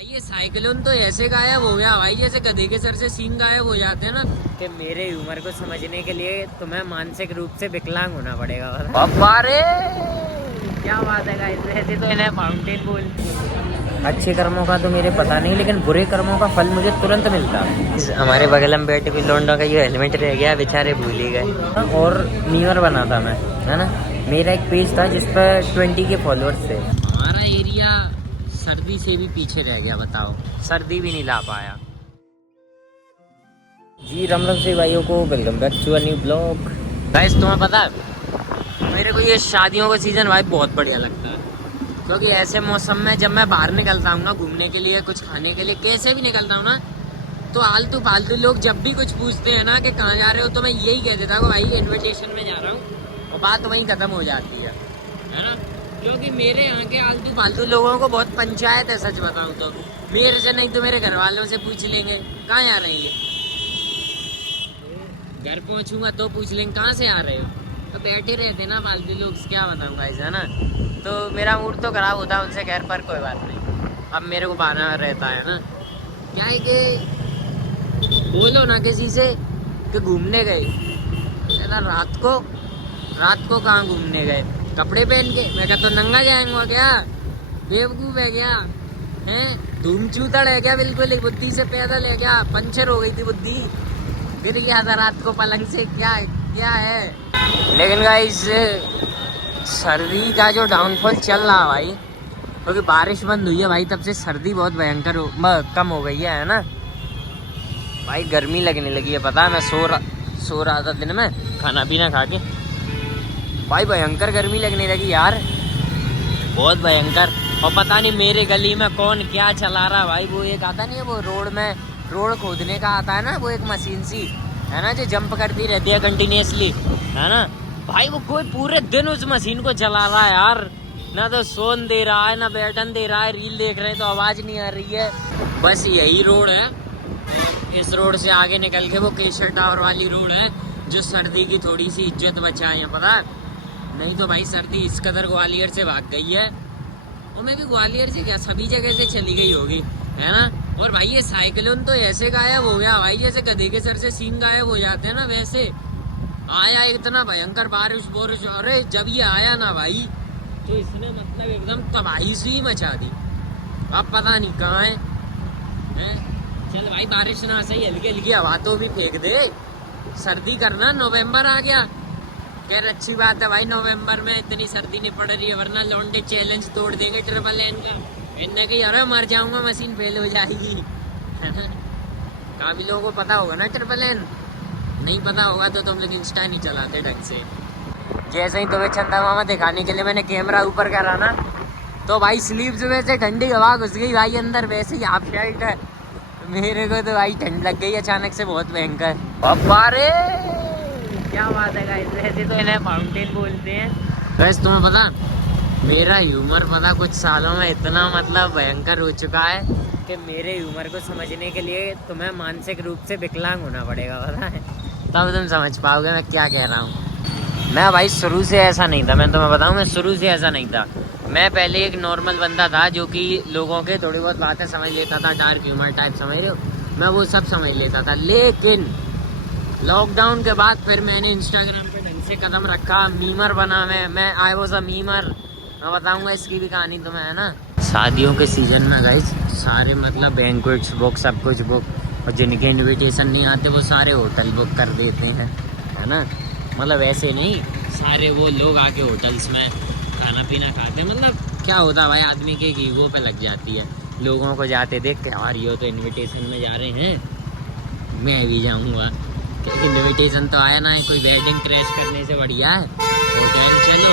भाई ये साइक्लोन तो ऐसे गायब हो गया भाई, जैसे गधे के सर से सींग गायब हो जाते हैं ना। कि मेरे ह्यूमर को समझने के लिए तुम्हें मानसिक रूप से विकलांग होना पड़ेगा। अरे क्या बात है गाइस, वैसे तो इन्हें फाउंटेन बोलते हैं। अच्छे कर्मों का तो मेरे पता नहीं, लेकिन बुरे कर्मों का फल मुझे तुरंत मिलता है। हमारे बगल में बैठे हुए लोंडा का ये हेलमेट रह गया, बेचारे भूल ही गए। और मीमर बना था मैं, है ना। मेरा एक पेज था जिस पर 20 के फॉलोअर्स थे। हमारा एरिया सर्दी से भी पीछे रह गया, बताओ। सर्दी भी नहीं ला पाया जी। राम राम से भाइयों को, welcome back to a new blog. Guys तुम्हें पता है, मेरे को ये शादियों का सीजन भाई बहुत बढ़िया लगता है, क्योंकि ऐसे मौसम में जब मैं बाहर निकलता हूँ ना घूमने के लिए, कुछ खाने के लिए, कैसे भी निकलता हूँ ना, तो आलतू फालतू लोग जब भी कुछ पूछते हैं ना कि कहाँ जा रहे हो, तो मैं यही कह देता हूँ भाई इन्विटेशन में जा रहा हूँ, और बात वहीं खत्म हो जाती है ना। क्योंकि मेरे यहाँ के आलतू फालतू लोगों को बहुत पंचायत है, सच बताऊँ तो। मेरे से नहीं तो मेरे घर वालों से पूछ लेंगे कहाँ जा रहे हैं, घर पहुँचूंगा तो पूछ लेंगे कहाँ से आ रहे हो। तो बैठे रहते ना फालतू लोग, क्या बताऊँ गाइस, है ना। तो मेरा मूड तो खराब होता है उनसे, खैर पर कोई बात नहीं, अब मेरे को बहाना रहता है ना। क्या है कि बोलो ना किसी से कि घूमने गए, रात को कहाँ घूमने गए, कपड़े पहन के। मैं कहता तो नंगा जाएंगे क्या, बेवकूफ है क्या, हैं धूम चूतड़ है क्या, बिल्कुल बुद्धि से पैदल है क्या, पंचर हो गई थी बुद्धि, फिर गया था रात को पलंग से, क्या क्या है। लेकिन गाइस सर्दी का जो डाउनफॉल चल रहा भाई, क्योंकि बारिश बंद हुई है भाई, तब से सर्दी बहुत भयंकर कम हो गई है ना भाई। गर्मी लगने लगी है, पता है। मैं सो रहा था दिन में खाना पीना खा के, भाई भयंकर गर्मी लगने लगी यार, बहुत भयंकर। और पता नहीं मेरे गली में कौन क्या चला रहा भाई, वो एक आता नहीं है, वो रोड खोदने का आता है ना, वो एक मशीन सी है ना, जो जंप करती रहती है कंटिन्यूसली, है ना भाई। वो कोई पूरे दिन उस मशीन को चला रहा है यार, ना तो सोन दे रहा है ना बैठन दे रहा है, रील देख रहे हैं तो आवाज नहीं आ रही है। बस यही रोड है, इस रोड से आगे निकल के वो केशर टावर वाली रोड है, जो सर्दी की थोड़ी सी इज्जत बचाए है, पता। नहीं तो भाई सर्दी इस कदर ग्वालियर से भाग गई है, और मैं भी ग्वालियर से क्या सभी जगह से चली गई होगी, है ना। और भाई ये साइक्लोन तो ऐसे गायब हो गया भाई, जैसे गधे के सर से सींग गायब हो जाते हैं ना, वैसे आया इतना भयंकर बारिश। अरे जब ये आया ना भाई, तो इसने मतलब एकदम तबाही सी ही मचा दी। अब पता नहीं कहाँ है? चल भाई बारिश ना सही, हल्की हल्की हवा तो भी फेंक दे, सर्दी करना। नवंबर आ गया, खैर अच्छी बात है भाई, नवंबर में इतनी सर्दी नहीं पड़ रही है, वरना लौंडे चैलेंज तोड़ देंगे ट्रिपल एन का। इनने कही अरे मर जाऊंगा, मशीन फेल हो जाएगी, है ना। काफी लोगों को पता होगा ना ट्रिपल एन, नहीं पता होगा तो तुम लोग इंस्टा नहीं चलाते ढंग से। जैसे ही तुम्हें चंदा मामा दिखाने के लिए मैंने कैमरा ऊपर करा ना, तो भाई स्लीव्स में से ठंडी हवा घुस गई भाई अंदर, वैसे ही हाफ शर्ट है मेरे को, तो भाई ठंड लग गई अचानक से, बहुत भयंकर। अरे क्या बात है गाइस, वैसे तो इन्हें फाउंटेन बोलते हैं। वैसे तुम्हें पता, मेरा ह्यूमर पता कुछ सालों में इतना मतलब भयंकर हो चुका है कि मेरे ह्यूमर को समझने के लिए तुम्हें मानसिक रूप से विकलांग होना पड़ेगा, पता है, तब तुम समझ पाओगे मैं क्या कह रहा हूँ। मैं भाई शुरू से ऐसा नहीं था, मैं तुम्हें बताऊं, मैं शुरू से ऐसा नहीं था। मैं पहले एक नॉर्मल बंदा था जो कि लोगों के थोड़ी बहुत बातें समझ लेता था, डार्क ह्यूमर टाइप, समझ रहे हो, मैं वो सब समझ लेता था। लेकिन लॉकडाउन के बाद फिर मैंने इंस्टाग्राम पे ढंग से कदम रखा, मीमर बना मैं आई वॉज अ मीमर। मैं बताऊंगा इसकी भी कहानी तुम्हें, है ना। शादियों के सीजन में गाइस सारे मतलब बैंक्वेट्स बुक, सब कुछ बुक, और जिनके इनविटेशन नहीं आते वो सारे होटल बुक कर देते हैं, है ना। मतलब ऐसे नहीं, सारे वो लोग आके होटल्स में खाना पीना खाते हैं। मतलब क्या होता है भाई, आदमी के ईगो पे लग जाती है, लोगों को जाते देख के, यार ये तो इनविटेशन में जा रहे हैं, मैं भी जाऊंगा। इनविटेशन तो आया ना है, कोई वेडिंग क्रैश करने से बढ़िया है होटल चलो,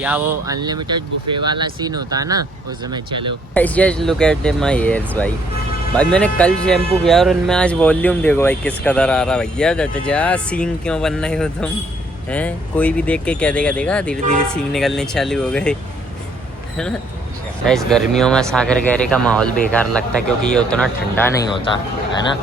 या वो अनलिमिटेड बुफे वाला सीन होता है ना, उसमें चलो। Just look at my hairs भाई मैंने कल शैम्पू किया और उनमें आज वॉल्यूम देखो भाई किस कदर आ रहा भैया। डट जा, सींग क्यों बन रहे हो तुम, हैं। कोई भी देख के कह देगा, देखा धीरे धीरे सींग निकलने चालू हो गए, है ना। इस गर्मियों में सागर गहरे का माहौल बेकार लगता है, क्योंकि ये उतना ठंडा नहीं होता, है ना।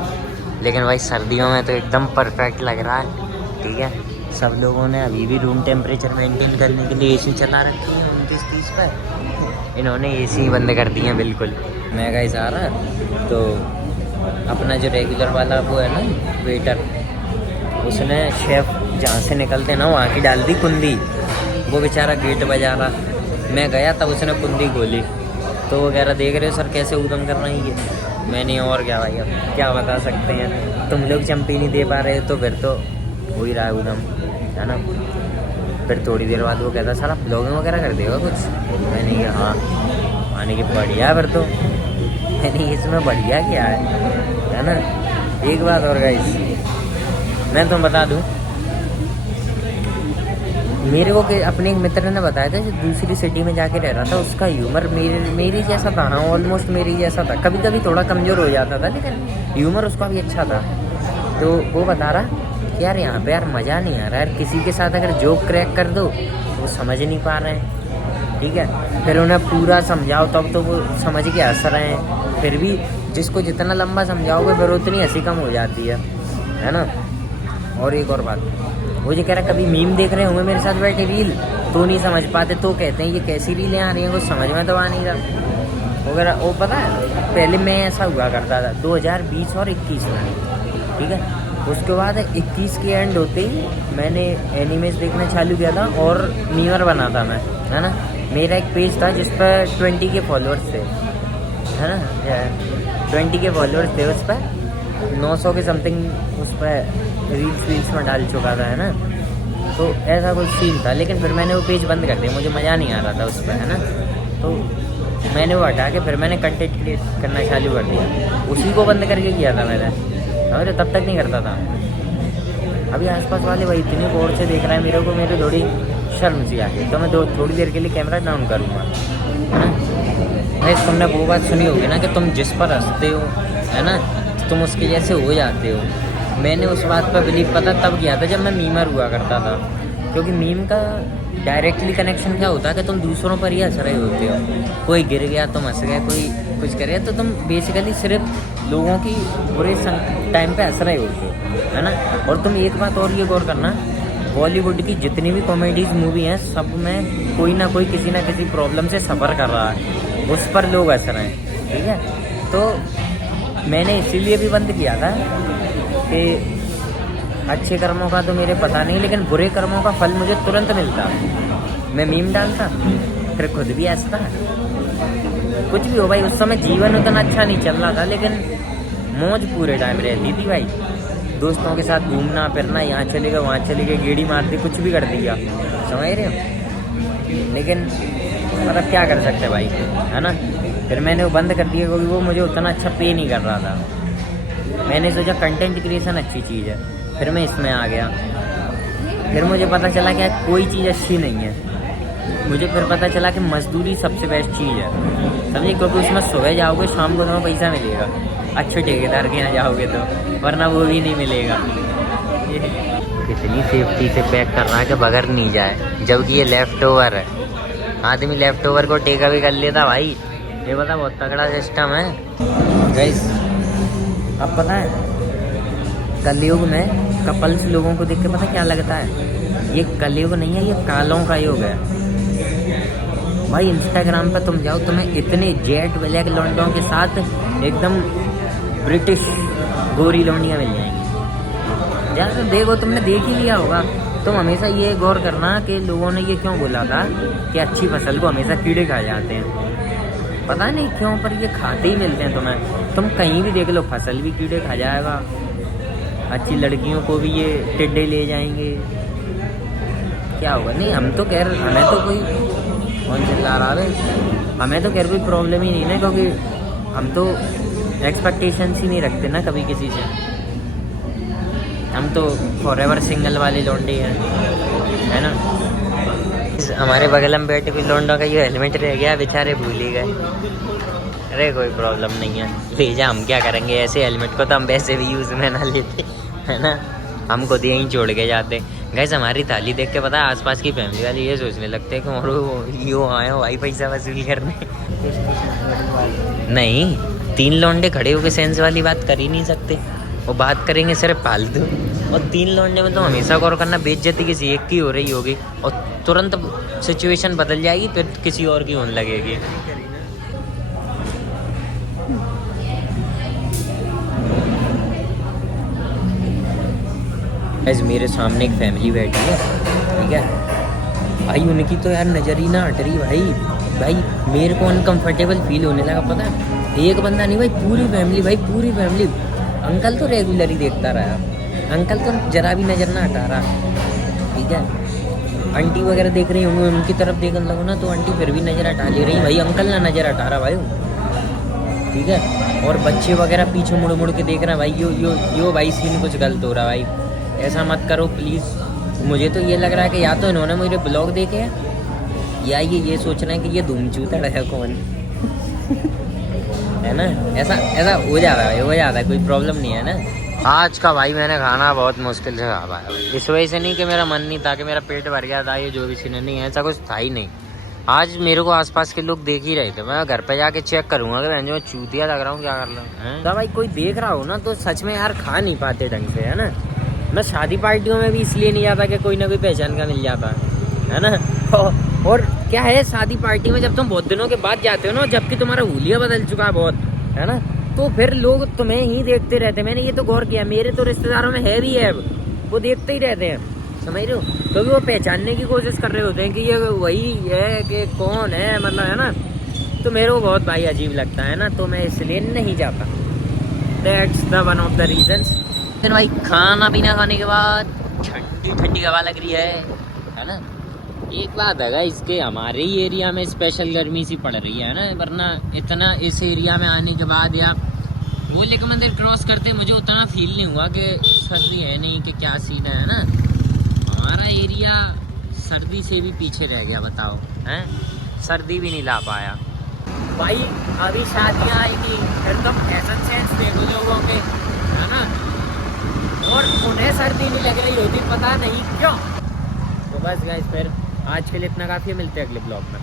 लेकिन भाई सर्दियों में तो एकदम परफेक्ट लग रहा है, ठीक है। सब लोगों ने अभी भी रूम टेम्परेचर मेंटेन करने के लिए एसी चला रखी है 29-30 पर, इन्होंने एसी बंद कर दिए बिल्कुल। मैं गाइस आ रहा तो अपना जो रेगुलर वाला वो है ना वेटर, उसने शेफ जहाँ से निकलते ना वहाँ की डाल दी कुंडी। वो बेचारा गेट बजा रहा, मैं गया तब उसने कुंडी खोली तो वगैरह देख रहे हो सर कैसे उदम कर रहे हैं ये। मैंने और क्या भाई, अब क्या बता सकते हैं, तुम लोग चंपी नहीं दे पा रहे तो फिर तो हो ही रहा है उदम, है ना। फिर थोड़ी देर बाद वो कहता साला ब्लॉगिंग वगैरह कर देगा कुछ। मैंने कहा हाँ, आने की बढ़िया फिर तो। मैंने इसमें बढ़िया क्या है ना। एक बात और गाइस मैं तुम्हें बता दूँ, मेरे को अपने एक मित्र ने बताया था जो दूसरी सिटी में जाके रह रहा था, उसका ह्यूमर मेरी जैसा था। हाँ ऑलमोस्ट मेरी जैसा था, कभी कभी थोड़ा कमज़ोर हो जाता था लेकिन ह्यूमर उसका भी अच्छा था। तो वो बता रहा कि यार यहाँ पे यार मज़ा नहीं आ रहा यार, किसी के साथ अगर जोक क्रैक कर दो वो समझ नहीं पा रहे हैं, ठीक है। फिर उन्हें पूरा समझाओ तब तो वो समझ के हंस रहे हैं, फिर भी जिसको जितना लंबा समझाओगे फिर उतनी हंसी कम हो जाती है ना। और एक और बात, वो जो कह रहा कभी मीम देख रहे होंगे मेरे साथ बैठे रील तो नहीं समझ पाते, तो कहते हैं ये कैसी रीलें आ रही हैं, कुछ समझ में तो आ नहीं रहा वगैरह। वो पता है पहले मैं ऐसा हुआ करता था 2020 और 21 में, ठीक है। उसके बाद 21 के एंड होते ही मैंने एनिमेज देखना चालू किया था और मीमर बना था मैं, है ना। मेरा एक पेज था जिस पर 20 के फॉलोअर्स थे, है ना। 20 के फॉलोअर्स थे, उस पर 900 के समथिंग उस पर रील्स में डाल चुका था, है ना। तो ऐसा कुछ सीन था, लेकिन फिर मैंने वो पेज बंद कर दिया, मुझे मज़ा नहीं आ रहा था उस पर, है ना। तो मैंने वो हटा के फिर मैंने कंटेंट क्रिएट करना चालू कर दिया, उसी को बंद करके किया था मैंने, अरे तब तक नहीं करता था। अभी आसपास वाले भाई इतनी गौर से देख रहा है मेरे को, मेरी थोड़ी शर्म सी आ गई, तो मैं थोड़ी देर के लिए कैमरा डाउन करूँगा, है ना। वैसे तुमने वो बात सुनी होगी ना कि तुम जिस पर हंसते हो, है ना, तुम उसके जैसे हो जाते हो। मैंने उस बात पर बिलीव पता तब किया था जब मैं मीमर हुआ करता था, क्योंकि मीम का डायरेक्टली कनेक्शन क्या होता है कि तुम दूसरों पर ही हंस रहे होते हो। कोई गिर गया तुम हंस गए, कोई कुछ कर गया तो तुम बेसिकली सिर्फ लोगों की बुरे टाइम पे हंस रहे होते हो, है ना। और तुम एक बात और ये गौर करना, बॉलीवुड की जितनी भी कॉमेडीज मूवी हैं सब में कोई ना कोई किसी ना किसी प्रॉब्लम से सफ़र कर रहा है, उस पर लोग हंस रहे हैं, ठीक है। तो मैंने इसीलिए भी बंद किया था कि अच्छे कर्मों का तो मेरे पता नहीं, लेकिन बुरे कर्मों का फल मुझे तुरंत मिलता। मैं मीम डालता फिर खुद भी हंसता, कुछ भी हो भाई। उस समय जीवन उतना अच्छा नहीं चल रहा था लेकिन मौज पूरे टाइम रहती थी भाई, दोस्तों के साथ घूमना फिरना, यहाँ चले गए वहाँ चले गए, गेड़ी मार दी, कुछ भी कर दिया, समझ रहे हो। लेकिन मतलब क्या कर सकते भाई, है ना। फिर मैंने वो बंद कर दिया क्योंकि वो मुझे उतना अच्छा पे नहीं कर रहा था। मैंने सोचा कंटेंट क्रिएशन अच्छी चीज़ है, फिर मैं इसमें आ गया। फिर मुझे पता चला कि कोई चीज़ अच्छी नहीं है, मुझे फिर पता चला कि मजदूरी सबसे बेस्ट चीज़ है, समझे। क्योंकि उसमें सुबह जाओगे शाम को तुम्हें पैसा मिलेगा, अच्छे ठेकेदार के यहाँ जाओगे तो, वरना वो भी नहीं मिलेगा। कितनी सेफ्टी से पैक कर रहा है कि बगैर नहीं जाए, जबकि ये लेफ़्ट ओवर है। आदमी लेफ़्ट ओवर को टेका भी कर लेता भाई, ये पता बहुत तगड़ा सिस्टम है गाइस। अब पता है कलयुग में कपल्स लोगों को देख के पता क्या लगता है, ये कलयुग नहीं है, ये कालों का युग है भाई। इंस्टाग्राम पर तुम जाओ, तुम्हें इतने जेट ब्लैक लौंडों के साथ एकदम ब्रिटिश गोरी लौंडियाँ मिल जाएंगी। यार तो देखो, तुमने देख ही लिया होगा। तुम हमेशा ये गौर करना कि लोगों ने ये क्यों बोला था कि अच्छी फसल को हमेशा कीड़े खा जाते हैं। पता नहीं क्यों, पर ये खाते ही मिलते हैं तुम्हें। तुम कहीं भी देख लो, फसल भी कीड़े खा जाएगा, अच्छी लड़कियों को भी ये टिड्डे ले जाएंगे, क्या होगा। नहीं हम तो कह रहे, हमें तो कोई कौन चिल्ला रहा है, हमें तो खैर कोई प्रॉब्लम ही नहीं ना, क्योंकि हम तो एक्सपेक्टेशंस ही नहीं रखते ना कभी किसी से। हम तो फॉरएवर सिंगल वाले लौंडे हैं, है ना। हमारे बगल में बैठे हुए लौंडों का ये हेलमेट रह गया, बेचारे भूल ही गए। अरे कोई प्रॉब्लम नहीं है, ले जा, हम क्या करेंगे, ऐसे हेलमेट को तो हम वैसे भी यूज़ में ना लेते, है ना। हम खुद यहीं छोड़ के जाते। गैस हमारी थाली देख के पता है आसपास की फैमिली वाले ये सोचने लगते हैं कि और यो आए हो भाई पैसा वसूल करने। नहीं, 3 लौंडे खड़े होकर सेंस वाली बात कर ही नहीं सकते, वो बात करेंगे सिर्फ फालतू। और 3 लौंडे में तो हमेशा गौर करना, बेइज्जती किसी एक की हो रही होगी और तुरंत सिचुएशन बदल जाएगी, फिर किसी और की होने लगेगी। गाइस मेरे सामने एक फैमिली बैठी है, ठीक है भाई, उनकी तो यार नज़र ही ना हट रही भाई। भाई मेरे को अनकंफर्टेबल फील होने लगा, पता है, एक बंदा नहीं भाई, पूरी फैमिली भाई, पूरी फैमिली। अंकल तो रेगुलर ही देखता रहा, अंकल तो जरा भी नज़र ना हटा रहा, ठीक है। आंटी वगैरह देख रही होंगी, उनकी तरफ देखने लगो ना तो आंटी फिर भी नज़र हटा ले रही, भाई अंकल ना नज़र हटा रहा भाई, ठीक है। और बच्चे वगैरह पीछे मुड़ मुड़ के देख रहे हैं भाई, यो भाई सीन कुछ गलत हो रहा भाई, ऐसा मत करो प्लीज़। मुझे तो ये लग रहा है कि या तो इन्होंने मेरे ब्लॉग देखे हैं या ये सोच रहे हैं कि ये धूम चूता है कौन है ना, ऐसा हो जा रहा है, हो जाता है, कोई प्रॉब्लम नहीं है ना। आज का भाई मैंने खाना बहुत मुश्किल से खा पाया, इस वजह से नहीं कि मेरा मन नहीं था, कि मेरा पेट भर गया था, ये जो भी सीन नहीं है, ऐसा कुछ था ही नहीं। आज मेरे को आसपास के लोग देख ही रहे थे, मैं घर पे जाके चेक करूंगा कि मैं जो चूतिया लग रहा हूँ, क्या कर रहा हूँ। तो भाई कोई देख रहा हो ना तो सच में यार खा नहीं पाते ढंग से, है ना। मैं शादी पार्टियों में भी इसलिए नहीं जाता कि कोई ना कोई पहचान का मिल जाता है ना। और क्या है, शादी पार्टी में जब तुम बहुत दिनों के बाद जाते हो ना, जबकि तुम्हारा हुलिया बदल चुका है बहुत, है ना, तो फिर लोग तुम्हें ही देखते रहते हैं। मैंने ये तो गौर किया, मेरे तो रिश्तेदारों में है भी है, वो देखते ही रहते हैं, समझ रहे हो, क्योंकि वो पहचानने की कोशिश कर रहे होते हैं कि ये वही है कि कौन है, मतलब, है ना। तो मेरे को बहुत भाई अजीब लगता है ना, तो मैं इसलिए नहीं जाता। That's the one of the reasons. फिर भाई खाना पीना खाने के बाद ठंडी ठंडी हवा लग रही है ना। एक बात है इसके, हमारे ही एरिया में स्पेशल गर्मी सी पड़ रही है ना, वरना इतना इस एरिया में आने के बाद या गोले का मंदिर क्रॉस करते मुझे उतना फील नहीं हुआ कि सर्दी है नहीं, कि क्या सीन है ना। हमारा एरिया सर्दी से भी पीछे रह गया, बताओ, हैं, सर्दी भी नहीं ला पाया भाई। अभी शादियाँ आएगी, फिर तुम फैशन सेंस देखो लोगों के, है ना, और उन्हें सर्दी नहीं लग रही होती, पता नहीं क्यों। तो बस गाइस, फिर आज के लिए इतना काफ़ी है, मिलते हैं अगले ब्लॉग में।